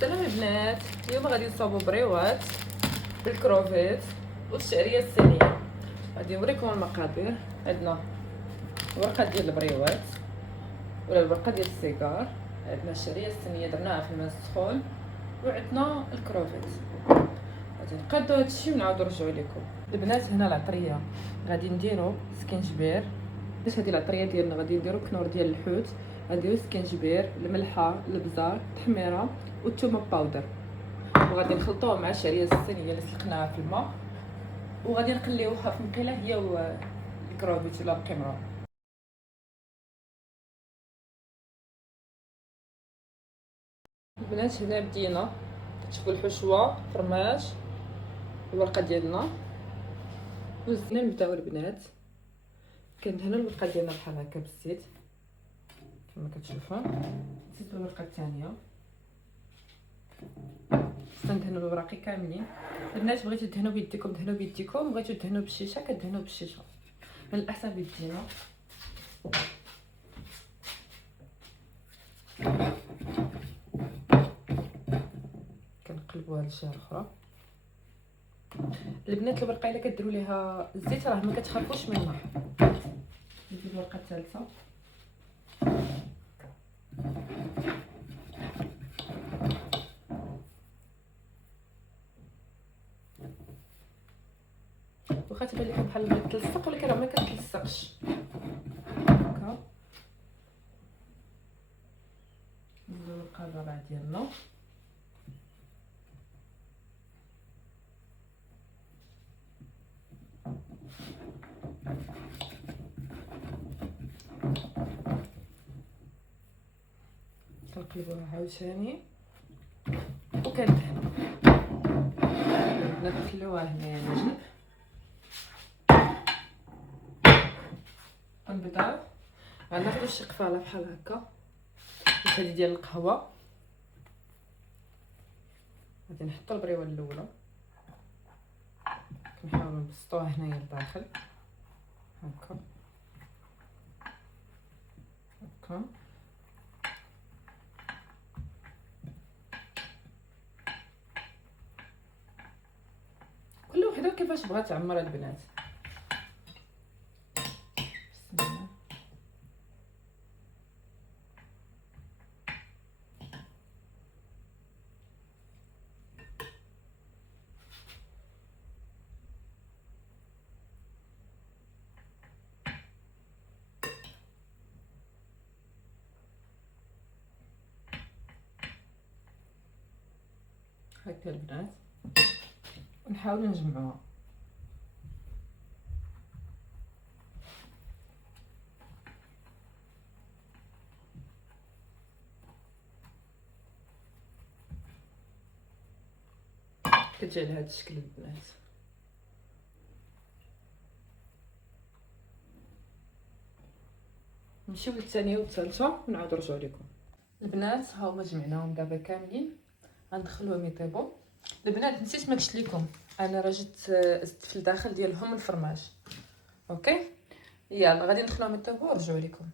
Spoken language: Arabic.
السلام البنات. اليوم غادي نصاوبو بريوات بالكروفيت والشعريه الصينيه. غادي نوريكم المقادير. عندنا ورقه ديال البريوات ولا الورقه ديال السيجار، عندنا الشعريه الصينيه درناها في الماء السخون، وعندنا الكروفيت. غادي نقادو هادشي ونعاودو نرجعو لكم. البنات هنا العطريه غادي نديرو سكينجبير. باش هادي العطريه ديالنا غادي نديرو كنور ديال الحوت، غنديرو سكينجبير، الملحه، البزار، التحميره والثومه باودر، وغادي نخلطوه مع الشعريه الصينيه اللي سلقناها في الماء، وغادي نقليوها في مقيله هي والكروفيت ولا القمره. البنات هنا بدينا تشوفوا الحشوه، فرماج، الورقه ديالنا وزينا. نبداو البنات، كندهنوا الورقه ديالنا بحال هكا بالزيت كما كتشوفوا. نزيدوا الورقه الثانيه، ندهنوا الوراقي كاملين. البنات بغيتو تدهنوا بيديكم دهنوا بيديكم، بغيتو تدهنوا بالشيشه كدهنوا بالشيشه، من الاحسن بيدينا. كنقلبوها لجهه اخرى. البنات الورقه الا كديروا ليها الزيت راه ما كتخافوش منها. نزيد الورقه الثالثه، واخا تبان لكم بحال ما كتلصق ولكن راه ما كتلصقش هكا. نزيدو الورقه الرابعه ديالنا، كنقلبوها عاوتاني وكندهنوا. نخليوها هنايا على جنب. كنبداو غناخدو شي قفاله بحال هكا، هادي ديال القهوه. غادي نحطو البريوه الاولى، كنحاولو نبسطوها هنايا لداخل هكا هكا. كل وحده كيفاش بغات تعمر البنات. بسم الله. هكا البنات ونحاولوا نجمعوها. كتجي على هذا الشكل البنات. نمشيو للثانيه والثالثه ونعاودو نرجعو لكم. البنات ها هما جمعناهم دابا كاملين، غندخلوهم يطيبوا. البنات نسيت ما قلت لكم، انا راه جبت زدت في الداخل ديالهم الفرماج. اوكي يلا غادي ندخلوهم يطيبوا ونرجعو لكم.